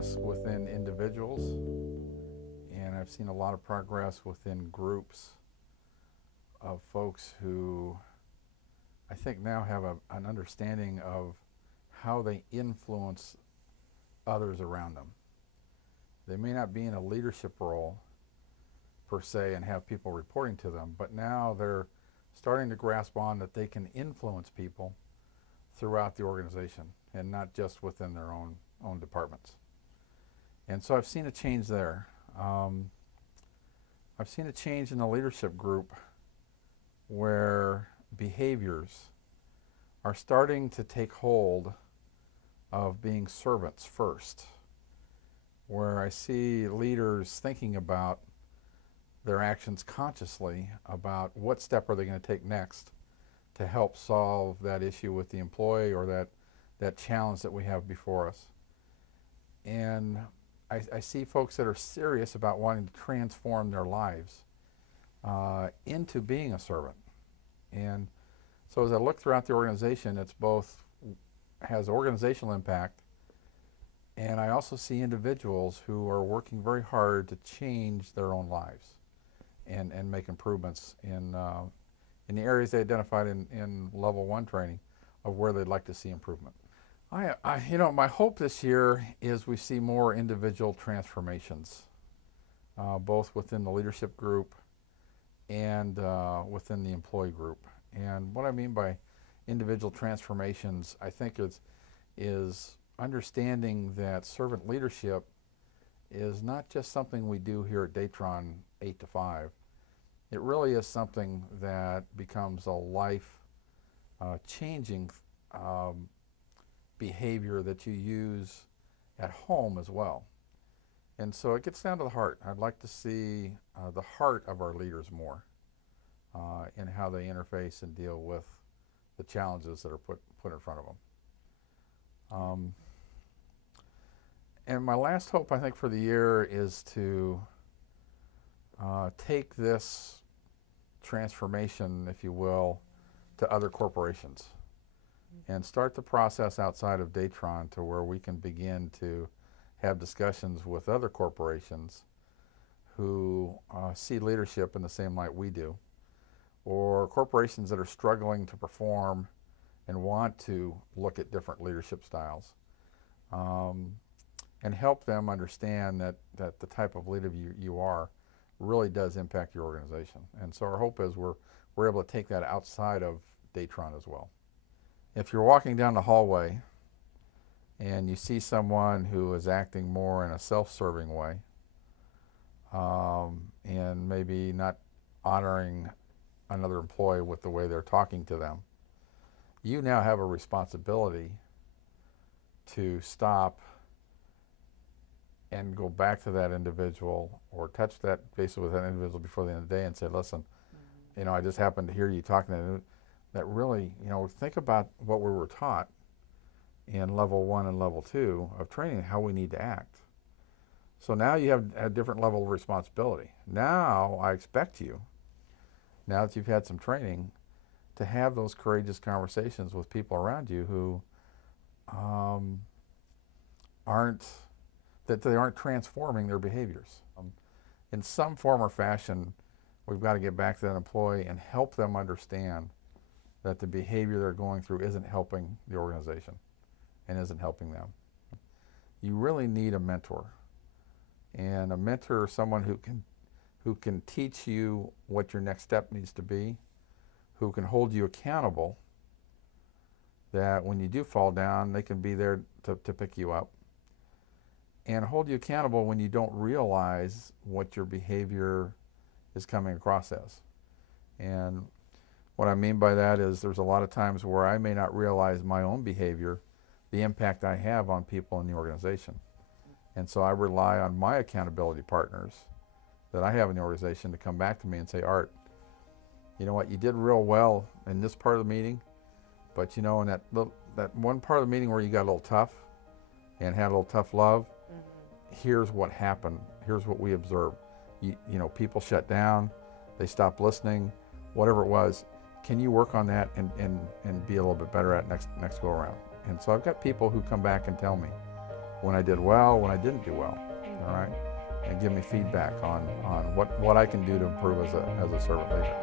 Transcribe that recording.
progress within individuals, and I've seen a lot of progress within groups of folks who I think now have an understanding of how they influence others around them. They may not be in a leadership role per se and have people reporting to them, but now they're starting to grasp on that they can influence people throughout the organization and not just within their own departments. And so I've seen a change there. I've seen a change in the leadership group where behaviors are starting to take hold of being servants first, where I see leaders thinking about their actions consciously about what step are they going to take next to help solve that issue with the employee or that challenge that we have before us. And I see folks that are serious about wanting to transform their lives into being a servant. And so as I look throughout the organization, it's both has organizational impact, and I also see individuals who are working very hard to change their own lives and make improvements in the areas they identified in level 1 training of where they'd like to see improvement. My hope this year is we see more individual transformations, both within the leadership group and within the employee group. And what I mean by individual transformations, I think is understanding that servant leadership is not just something we do here at Datron 8 to 5. It really is something that becomes a life-changing behavior that you use at home as well. And so it gets down to the heart. I'd like to see the heart of our leaders more in how they interface and deal with the challenges that are put in front of them. And my last hope, I think, for the year is to take this transformation, if you will, to other corporations and start the process outside of Datron to where we can begin to have discussions with other corporations who see leadership in the same light we do, or corporations that are struggling to perform and want to look at different leadership styles, and help them understand that the type of leader you are really does impact your organization. And so our hope is we're able to take that outside of Datron as well. If you're walking down the hallway and you see someone who is acting more in a self-serving way, and maybe not honoring another employee with the way they're talking to them, you now have a responsibility to stop and go back to that individual or touch that base with that individual before the end of the day and say, listen, I just happened to hear you talking to them. That really, think about what we were taught in level 1 and level 2 of training, how we need to act. So now you have a different level of responsibility. Now I expect you, now that you've had some training, to have those courageous conversations with people around you who aren't transforming their behaviors. In some form or fashion, we've got to get back to that employee and help them understand that the behavior they're going through isn't helping the organization and isn't helping them. You really need a mentor. And a mentor is someone who can teach you what your next step needs to be, who can hold you accountable, that when you do fall down, they can be there to pick you up, and hold you accountable when you don't realize what your behavior is coming across as. And what I mean by that is there's a lot of times where I may not realize my own behavior, the impact I have on people in the organization. And so I rely on my accountability partners that I have in the organization to come back to me and say, Art, you know what, you did real well in this part of the meeting, but in that one part of the meeting where you got a little tough and had a little tough love, here's what happened, here's what we observed. People shut down, they stopped listening, whatever it was. Can you work on that and be a little bit better at next go around? And so I've got people who come back and tell me, when I did well, when I didn't do well, all right? And give me feedback on what I can do to improve as a servant leader.